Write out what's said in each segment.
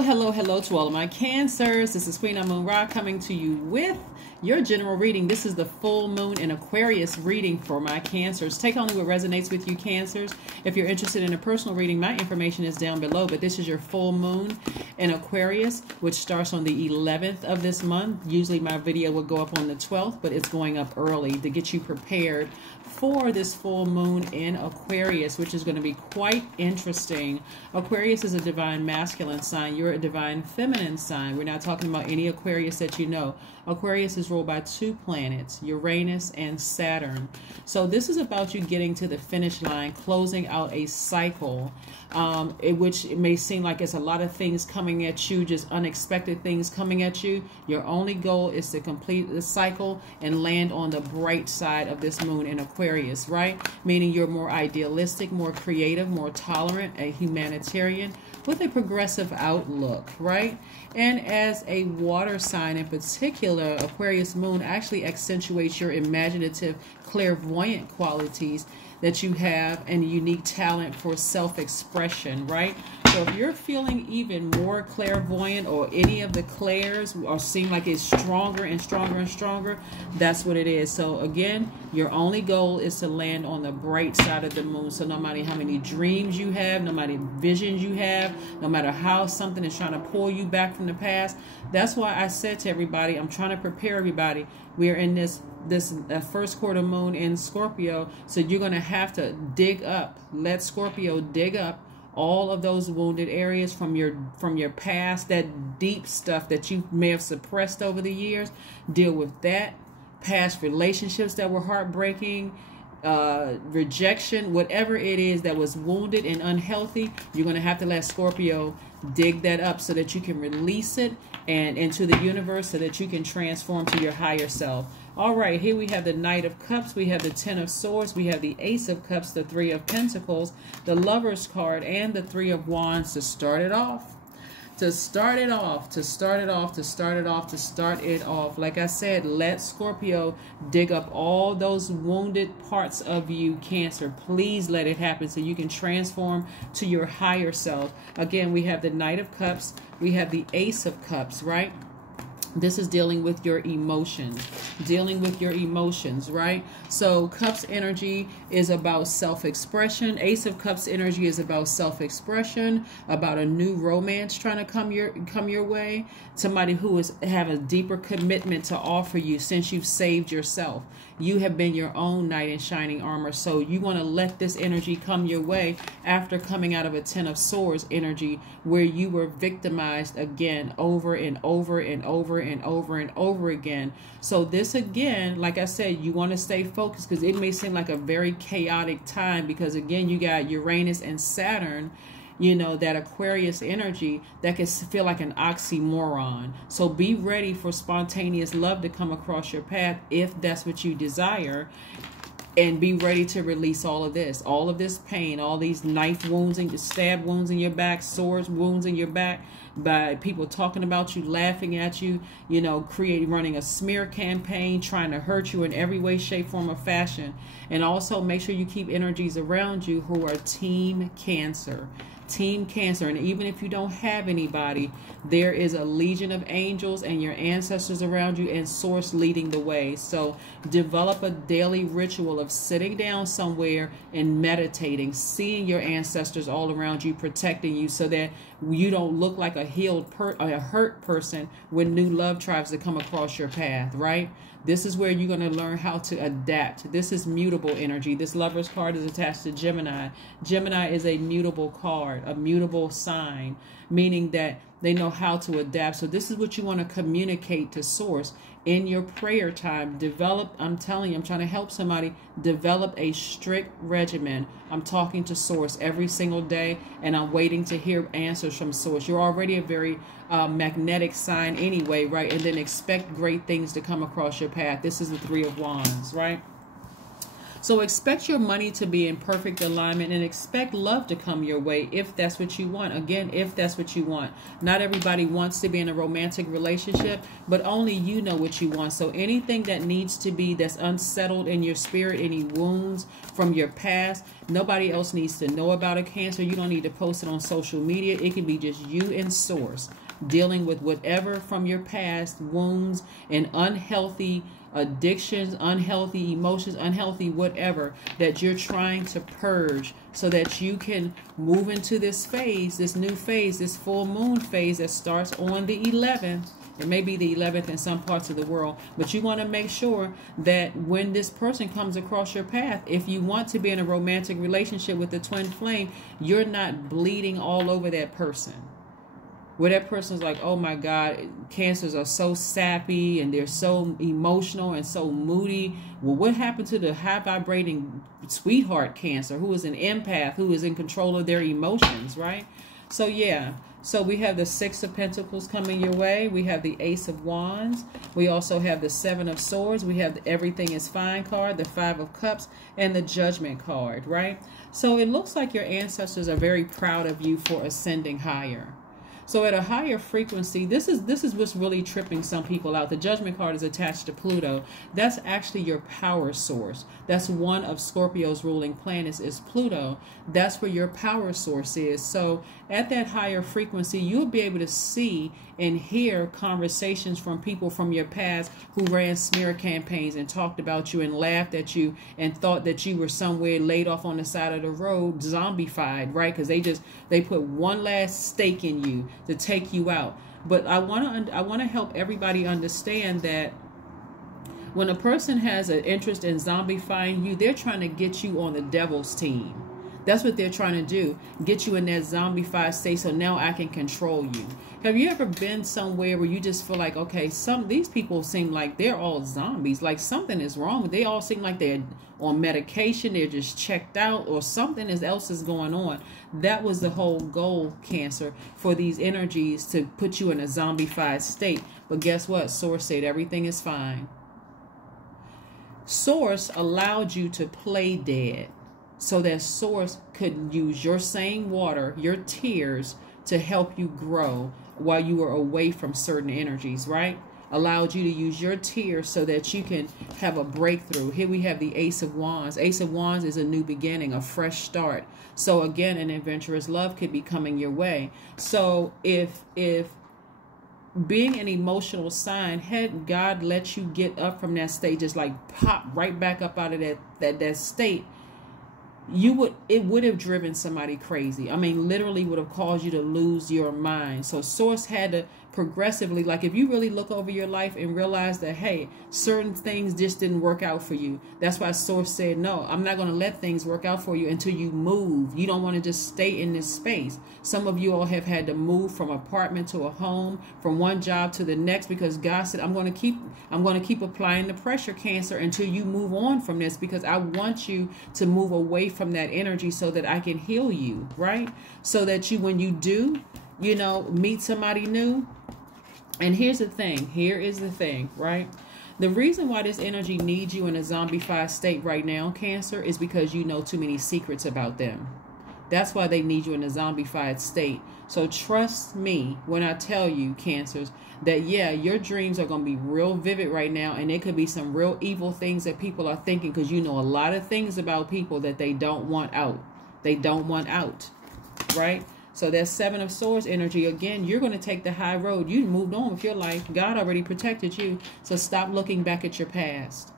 Hello, hello to all of my Cancers. This is Queen Moon Ra coming to you with your general reading. This is the full moon in Aquarius reading for my Cancers. Take only what resonates with you, Cancers. If you're interested in a personal reading, my information is down below, but this is your full moon in Aquarius, which starts on the 11th of this month. Usually my video will go up on the 12th, but it's going up early to get you prepared for this full moon in Aquarius, which is going to be quite interesting. Aquarius is a divine masculine sign. You're a divine feminine sign. We're not talking about any Aquarius that you know. Aquarius is ruled by two planets, Uranus and Saturn. So this is about you getting to the finish line, closing out a cycle, which it may seem like it's a lot of things coming at you, just unexpected things coming at you. Your only goal is to complete the cycle and land on the bright side of this moon in Aquarius, right? Meaning you're more idealistic, more creative, more tolerant, a humanitarian with a progressive outlook, right? And as a water sign in particular, Aquarius moon actually accentuates your imaginative, clairvoyant qualities that you have and a unique talent for self-expression, right? So if you're feeling even more clairvoyant, or any of the clairs or seem like it's stronger and stronger and stronger, that's what it is. So again, your only goal is to land on the bright side of the moon. So no matter how many dreams you have, no matter visions you have, no matter how something is trying to pull you back from the past, that's why I said to everybody, I'm trying to prepare everybody. We're in this first quarter moon in Scorpio, so you're going to have to dig up. Let Scorpio dig up all of those wounded areas from your past, that deep stuff that you may have suppressed over the years. Deal with that. Past relationships that were heartbreaking, rejection, whatever it is that was wounded and unhealthy, you're going to have to let Scorpio dig that up so that you can release it and into the universe, so that you can transform to your higher self. All right, here we have the Knight of Cups, we have the Ten of Swords, we have the Ace of Cups, the Three of Pentacles, the Lover's card, and the Three of Wands to start it off. Like I said, let Scorpio dig up all those wounded parts of you, Cancer. Please let it happen so you can transform to your higher self. Again, we have the Knight of Cups, we have the Ace of Cups, right? This is dealing with your emotions, right? So Cups energy is about self-expression. Ace of Cups energy is about self-expression, about a new romance trying to come your way. Somebody who have a deeper commitment to offer you since you've saved yourself. You have been your own knight in shining armor. So you want to let this energy come your way after coming out of a Ten of Swords energy where you were victimized again over and over and over and over and over again. So this again, like I said, you want to stay focused because it may seem like a very chaotic time because again, you got Uranus and Saturn, you know, that Aquarius energy that can feel like an oxymoron. So be ready for spontaneous love to come across your path if that's what you desire. And be ready to release all of this pain, all these knife wounds and stab wounds in your back, swords wounds in your back, by people talking about you, laughing at you, you know, running a smear campaign, trying to hurt you in every way, shape, form, or fashion. And also make sure you keep energies around you who are Team Cancer. Team Cancer. And even if you don't have anybody, there is a legion of angels and your ancestors around you and source leading the way. So develop a daily ritual of sitting down somewhere and meditating, seeing your ancestors all around you, protecting you so that you don't look like a hurt person when new love tries to come across your path, right? This is where you're going to learn how to adapt. This is mutable energy. This Lover's card is attached to Gemini. Gemini is a mutable card, a mutable sign, meaning that they know how to adapt. So this is what you want to communicate to Source in your prayer time. Develop, I'm telling you, I'm trying to help somebody develop a strict regimen. I'm talking to Source every single day, and I'm waiting to hear answers from Source. You're already a very magnetic sign anyway, right? And then expect great things to come across your path. This is the Three of Wands, right? So expect your money to be in perfect alignment, and expect love to come your way if that's what you want. Again, if that's what you want. Not everybody wants to be in a romantic relationship, but only you know what you want. So anything that needs to be, that's unsettled in your spirit, any wounds from your past, nobody else needs to know about a Cancer. You don't need to post it on social media. It can be just you and Source dealing with whatever from your past, wounds and unhealthy addictions, unhealthy emotions, unhealthy whatever that you're trying to purge, so that you can move into this phase, this new phase, this full moon phase that starts on the 11th. It may be the 11th in some parts of the world, but you want to make sure that when this person comes across your path, if you want to be in a romantic relationship with the twin flame, you're not bleeding all over that person. Where that person's like, oh my God, Cancers are so sappy and they're so emotional and so moody. Well, what happened to the high vibrating sweetheart Cancer, who is an empath, who is in control of their emotions, right? So yeah, so we have the Six of Pentacles coming your way. We have the Ace of Wands. We also have the Seven of Swords. We have the Everything is Fine card, the Five of Cups, and the Judgment card, right? So it looks like your ancestors are very proud of you for ascending higher. So at a higher frequency, this is what's really tripping some people out. The Judgment card is attached to Pluto. That's actually your power source. That's one of Scorpio's ruling planets is Pluto. That's where your power source is. So at that higher frequency, you'll be able to see and hear conversations from people from your past who ran smear campaigns and talked about you and laughed at you and thought that you were somewhere laid off on the side of the road, zombified, right? Because they put one last stake in you to take you out. But I want to help everybody understand that when a person has an interest in zombifying you, they're trying to get you on the devil's team. That's what they're trying to do, get you in that zombified state so now I can control you. Have you ever been somewhere where you just feel like, okay, these people seem like they're all zombies, like something is wrong. They all seem like they're on medication, they're just checked out, or something else is going on. That was the whole goal, Cancer, for these energies to put you in a zombified state. But guess what? Source said everything is fine. Source allowed you to play dead, so that Source could use your same water, your tears, to help you grow while you were away from certain energies, right? Allowed you to use your tears so that you can have a breakthrough. Here we have the Ace of Wands. Ace of Wands is a new beginning, a fresh start. So again, an adventurous love could be coming your way. So if being an emotional sign, had God let you get up from that state, just like pop right back up out of that state, it would have driven somebody crazy. I mean, literally would have caused you to lose your mind. So Source had to progressively, like if you really look over your life and realize that, hey, certain things just didn't work out for you. That's why Source said, no, I'm not going to let things work out for you until you move. You don't want to just stay in this space. Some of you all have had to move from apartment to a home, from one job to the next, because God said, I'm going to keep applying the pressure, Cancer, until you move on from this, because I want you to move away from that energy so that I can heal you, right? So that you, when you do, meet somebody new. And here's the thing. Here is the thing, right? The reason why this energy needs you in a zombified state right now, Cancer, is because you know too many secrets about them. That's why they need you in a zombified state. So trust me when I tell you, Cancers, that yeah, your dreams are going to be real vivid right now, and it could be some real evil things that people are thinking, because you know a lot of things about people that they don't want out. They don't want out, right? So that Seven of Swords energy, again, you're going to take the high road. You moved on with your life. God already protected you. So stop looking back at your past.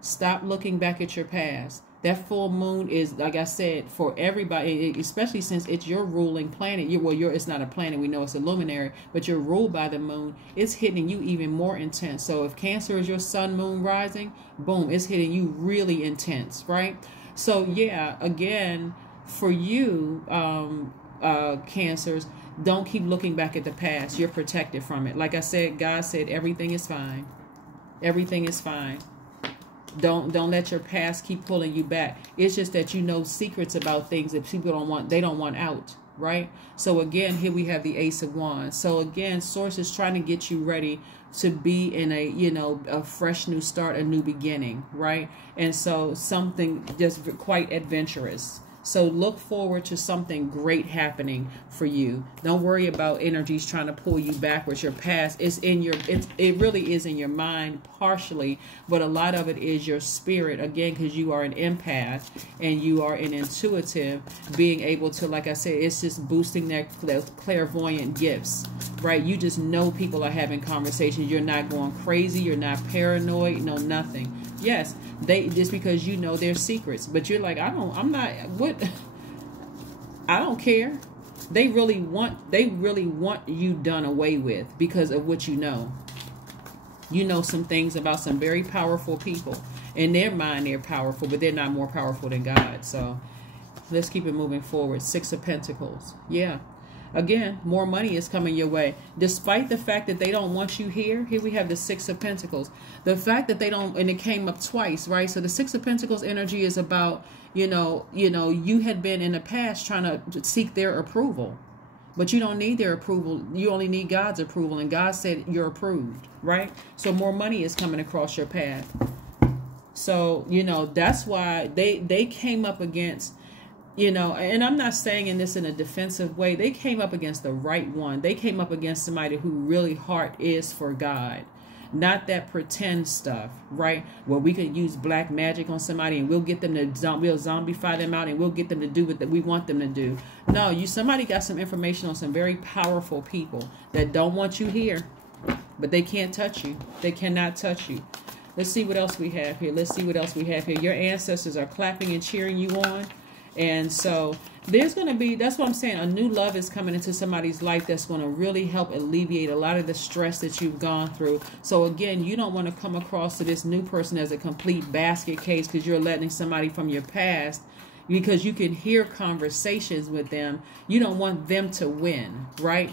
Stop looking back at your past. That full moon is, like I said, for everybody, especially since it's your ruling planet. It's not a planet. We know it's a luminary, but you're ruled by the moon. It's hitting you even more intense. So if Cancer is your sun, moon, rising, boom, it's hitting you really intense, right? So yeah, again, for you, Cancers, don't keep looking back at the past. You're protected from it. Like I said, God said everything is fine. Everything is fine. Don't let your past keep pulling you back. It's just that you know secrets about things that people don't want. They don't want out. right? So again, here we have the Ace of Wands. So again, Source is trying to get you ready to be in a, you know, a fresh new start, a new beginning, right? And so something just quite adventurous. So look forward to something great happening for you. Don't worry about energies trying to pull you backwards. Your past is in your, it really is in your mind partially, but a lot of it is your spirit, again, because you are an empath and you are an intuitive, being able to, like I said, it's just boosting their clairvoyant gifts, right? You just know people are having conversations. You're not going crazy. You're not paranoid. No, nothing. Yes, they, just because you know their secrets, but you're like, I don't care. They really want you done away with because of what you know. You know some things about some very powerful people. In their mind, they're powerful, but they're not more powerful than God. So let's keep it moving forward. Six of Pentacles. Yeah. Again, more money is coming your way. Despite the fact that they don't want you here we have the Six of Pentacles. The fact that they don't, and it came up twice, right? So the Six of Pentacles energy is about, you had been in the past trying to seek their approval. But you don't need their approval. You only need God's approval. And God said you're approved, right? So more money is coming across your path. So, that's why they came up against, and I'm not saying in this in a defensive way. They came up against the right one. They came up against somebody who really heart is for God. Not that pretend stuff, right? Where we could use black magic on somebody and we'll get them to, we'll zombify them out and we'll get them to do what we want them to do. No, somebody got some information on some very powerful people that don't want you here, but they can't touch you. They cannot touch you. Let's see what else we have here. Let's see what else we have here. Your ancestors are clapping and cheering you on. And so there's going to be, that's what I'm saying, a new love is coming into somebody's life that's going to really help alleviate a lot of the stress that you've gone through. So again, you don't want to come across to this new person as a complete basket case because you're letting somebody from your past, because you can hear conversations with them. You don't want them to win, right?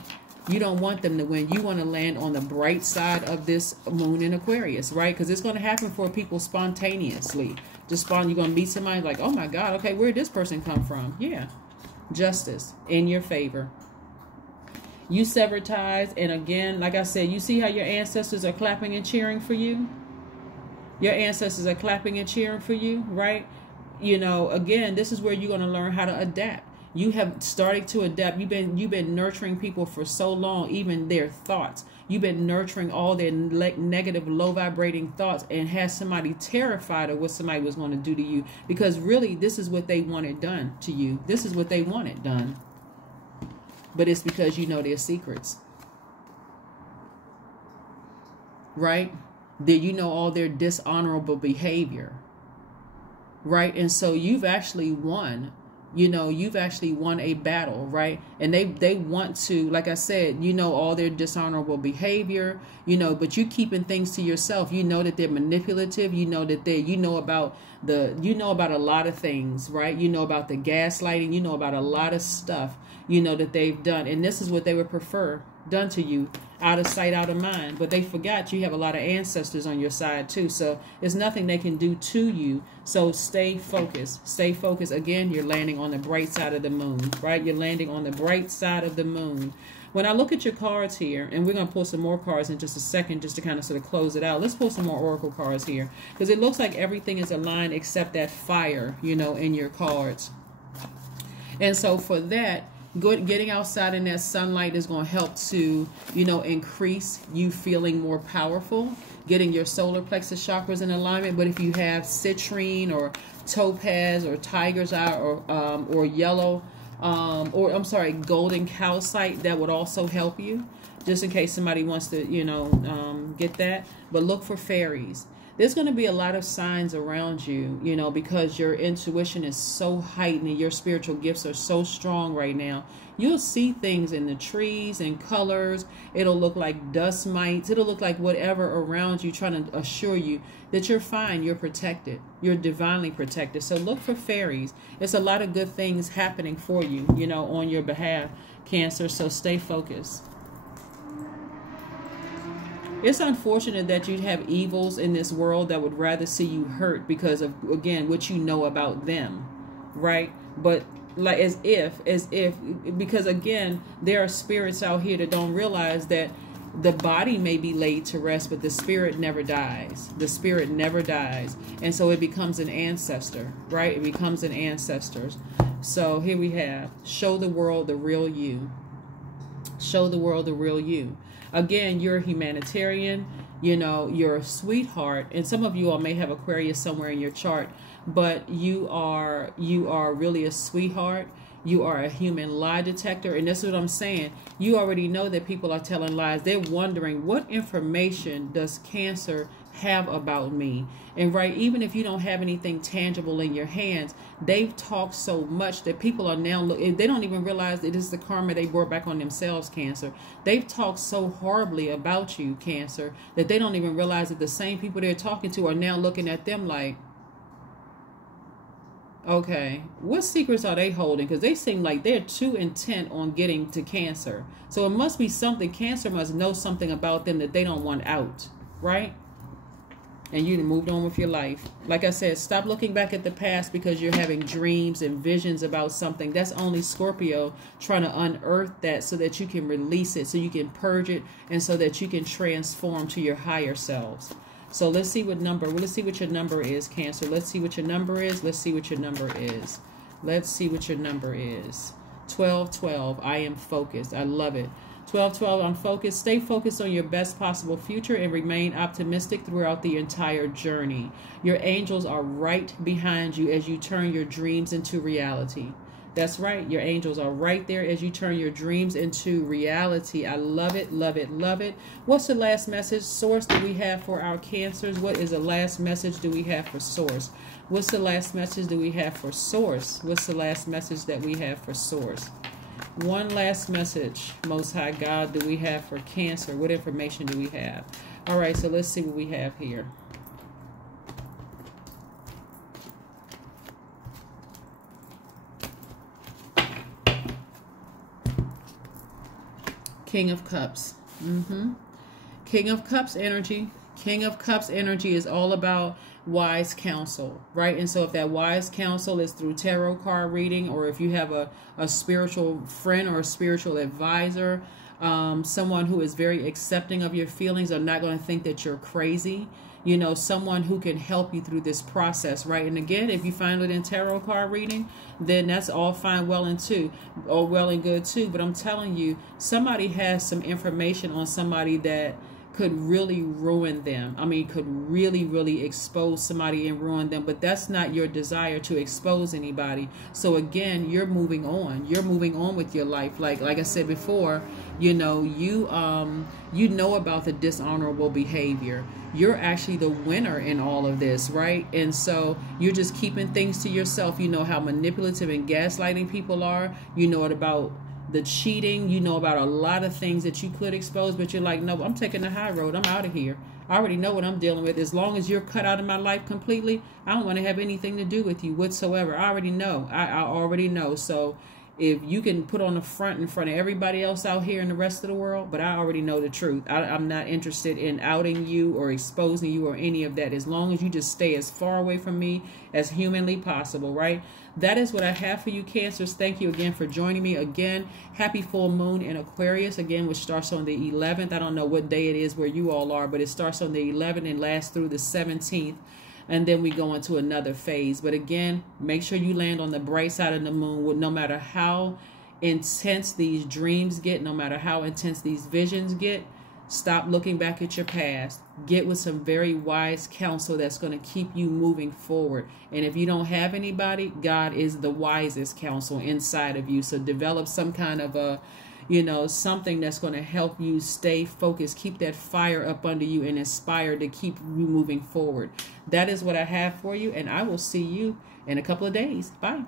You don't want them to win. You want to land on the bright side of this moon in Aquarius, right? Because it's going to happen for people spontaneously. You're going to meet somebody like, oh my God, okay, where did this person come from? Yeah. Justice in your favor. You sever ties. And again, like I said, you see how your ancestors are clapping and cheering for you? Your ancestors are clapping and cheering for you, right? Again, this is where you're going to learn how to adapt. You have started to adapt. You've been nurturing people for so long, even their thoughts. You've been nurturing all their negative, low vibrating thoughts, and has somebody terrified of what somebody was going to do to you, because really this is what they wanted done to you. This is what they wanted done. But it's because you know their secrets. Right? That you know all their dishonorable behavior. Right? And so you've actually won. You've actually won a battle, right? And they want to, like I said, all their dishonorable behavior, but you keeping things to yourself. You know that they're manipulative. You know that about a lot of things, right? You know about the gaslighting. You know about a lot of stuff, that they've done. And this is what they would prefer done to you, out of sight, out of mind. But they forgot you have a lot of ancestors on your side too. So there's nothing they can do to you. So stay focused. Stay focused. Again, you're landing on the bright side of the moon, right? You're landing on the bright side of the moon. When I look at your cards here, and we're going to pull some more cards in just a second, just to kind of sort of close it out. Let's pull some more oracle cards here, because it looks like everything is aligned except that fire, in your cards. And so for that, getting outside in that sunlight is going to help to, increase you feeling more powerful, getting your solar plexus chakras in alignment. But if you have citrine or topaz or tiger's eye or yellow, golden calcite, that would also help you, just in case somebody wants to, get that. But look for fairies. There's going to be a lot of signs around you, because your intuition is so heightened and your spiritual gifts are so strong right now. You'll see things in the trees and colors. It'll look like dust mites. It'll look like whatever around you, trying to assure you that you're fine, you're protected, you're divinely protected. So look for fairies. It's a lot of good things happening for you, on your behalf, Cancer. So stay focused. It's unfortunate that you'd have evils in this world that would rather see you hurt because of, again, what you know about them, right? But like as if, because again, there are spirits out here that don't realize that the body may be laid to rest, but the spirit never dies. The spirit never dies. And so it becomes an ancestor, right? It becomes an ancestor. So here we have, show the world the real you. Show the world the real you. Again, you're a humanitarian, you know, you're a sweetheart. And some of you all may have Aquarius somewhere in your chart, but you are really a sweetheart. You are a human lie detector. And that's what I'm saying. You already know that people are telling lies. They're wondering, what information does Cancer have about me? And right, even if you don't have anything tangible in your hands, they've talked so much that people are now, they don't even realize that this is the karma they brought back on themselves, Cancer. They've talked so horribly about you, Cancer, that they don't even realize that the same people they're talking to are now looking at them like, okay, what secrets are they holding? Because they seem like they're too intent on getting to Cancer. So it must be something. Cancer must know something about them that they don't want out, right? And you moved on with your life. Like I said, stop looking back at the past because you're having dreams and visions about something. That's only Scorpio trying to unearth that so that you can release it, so you can purge it, and so that you can transform to your higher selves. So let's see what number, let's see what your number is, Cancer. Let's see what your number is. Let's see what your number is. Let's see what your number is. 1212, I am focused. I love it. 1212, I'm focused. Stay focused on your best possible future and remain optimistic throughout the entire journey. Your angels are right behind you as you turn your dreams into reality. That's right. Your angels are right there as you turn your dreams into reality. I love it, love it, love it. What's the last message, Source, that we have for our Cancers? What is the last message do we have for Source? What's the last message do we have for Source? What's the last message that we have for Source? One last message, Most High God, do we have for Cancer? What information do we have? All right, so let's see what we have here. King of Cups. King of Cups energy. King of Cups energy is all about wise counsel, right? And so if that wise counsel is through tarot card reading, or if you have a spiritual friend or a spiritual advisor, someone who is very accepting of your feelings, are not going to think that you're crazy. You know, someone who can help you through this process, right? And again, if you find it in tarot card reading, then that's all fine, well and good too. But I'm telling you, somebody has some information on somebody that could really ruin them. I mean, could really, really expose somebody and ruin them. But that's not your desire to expose anybody. So again, you're moving on. You're moving on with your life. Like I said before, you know, you know about the dishonorable behavior. You're actually the winner in all of this, right? And so you're just keeping things to yourself. You know how manipulative and gaslighting people are. You know it about the cheating. You know about a lot of things that you could expose, but you're like, no, I'm taking the high road. I'm out of here. I already know what I'm dealing with. As long as you're cut out of my life completely, I don't want to have anything to do with you whatsoever. I already know. I already know. So if you can put on the front in front of everybody else out here in the rest of the world, but I already know the truth. I'm not interested in outing you or exposing you or any of that. As long as you just stay as far away from me as humanly possible, right? That is what I have for you, Cancers. Thank you again for joining me. Again, happy full moon in Aquarius, again, which starts on the 11th. I don't know what day it is where you all are, but it starts on the 11th and lasts through the 17th. And then we go into another phase. But again, make sure you land on the bright side of the moon. No matter how intense these dreams get, no matter how intense these visions get, stop looking back at your past. Get with some very wise counsel that's going to keep you moving forward. And if you don't have anybody, God is the wisest counsel inside of you. So develop some kind of a, you know, something that's going to help you stay focused, keep that fire up under you, and inspired to keep you moving forward. That is what I have for you, and I will see you in a couple of days. Bye.